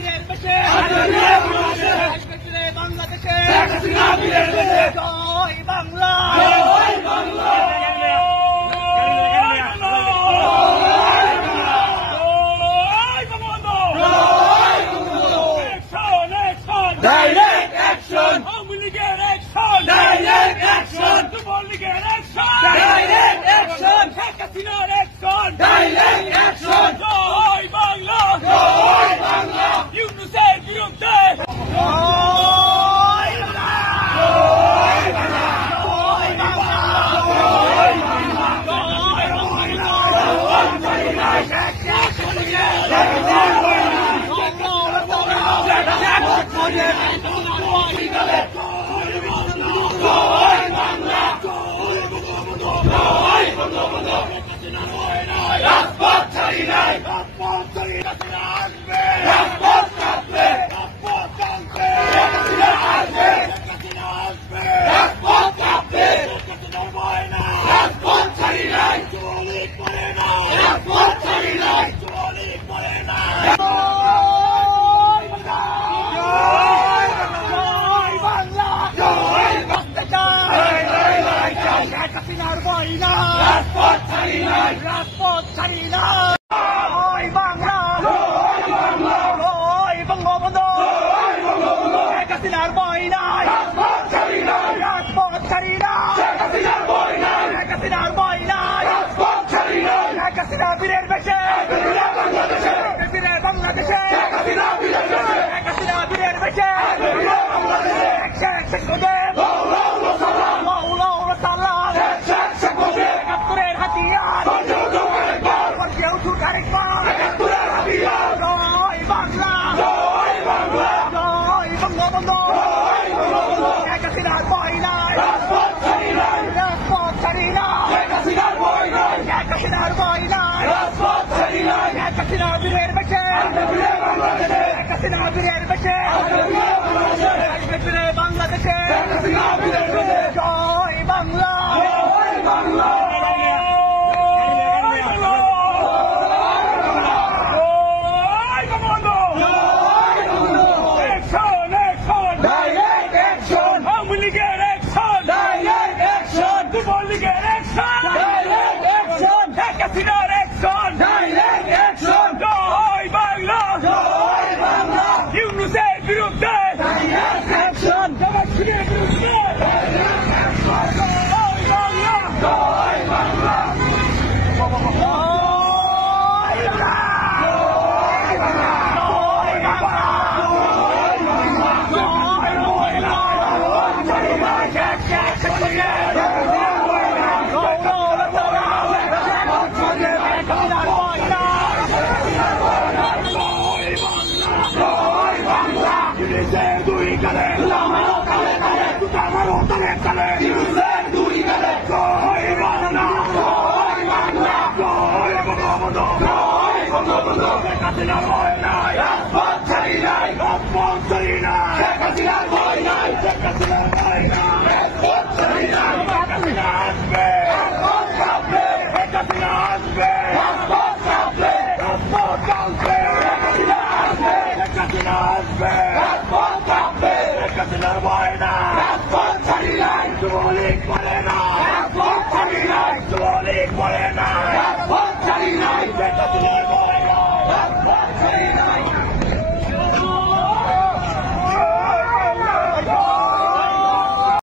বীরের বেশে বাংলাদেশে জয় বাংলা Direct action! Aওয়ামী লীগের action! Direct action! যুবলীগের action! Direct action! শেখ হাসিনার action! Direct action! জয় বাংলা! জয় বাংলা! ইউনূসের বিরুদ্ধে জয় বাংলা! জয় বাংলা! জয় বাংলা! জয় বাংলা! জয় রাজপথ ছাড়ি নাই রাজপথ ছাড়ি আসবে রাজপথ কাঁপবে রাজপথ কাঁপবে আসবে আসবে রাজপথ কাঁপবে ভয় না রাজপথ ছাড়ি নাই যুবলীগ করে না রাজপথ ছাড়ি নাই যুবলীগ করে না রাজপথ ছাড়ি নাই রাজপথ ছাড়ি না জয় বাংলা জয় বঙ্গবন্ধু শেখ হাসিনার ভয় নাই রাজপথ ছাড়ি নাই রাজপথ ছাড়ি না শেখ হাসিনার ভয় নাই শেখ হাসিনার ভয় নাই রাজপথ ছাড়ি নাই শেখ হাসিনা বীরের বেশে বাংলাদেশে বীরের বাংলাদেশে শেখ হাসিনা বিজয় শেখ হাসিনা বীরের বেশে বাংলাদেশে শেখ মুজিব মৌলানা সালাম একাত্তরের হাতিয়ার গর্জে উঠুক আরেকবার জয় বাংলা জয় বঙ্গবন্ধু শেখ হাসিনার ভয় নাই রাজপথ ছাড়ি না শেখ হাসিনার ভয় নাই শেখ হাসিনা বীরের বেশে শেখ হাসিনা বীরের বেশে বীরের বাংলাদেশে জয় বাংলা Direct action! আওয়ামী লীগের action! Direct action! যুবলীগের action! Direct action! শেখ হাসিনার action! Direct action! জয় বাংলা জয় বাংলা! ইউনূসের বিরুদ্ধে Direct action! জামায়াতের বিরুদ্ধে জয় বাংলা জয় বাংলা! রাজপথ ছাড়ি নাই রাজপথ ছাড়ি না শেখ হাসিনার ভয় নাই শেখ হাসিনার ভয় না রাজপথ ছাড়ি নাই শেখ হাসিনা আসবে রাজপথ কাঁপবে শেখ হাসিনা আসবে রাজপথ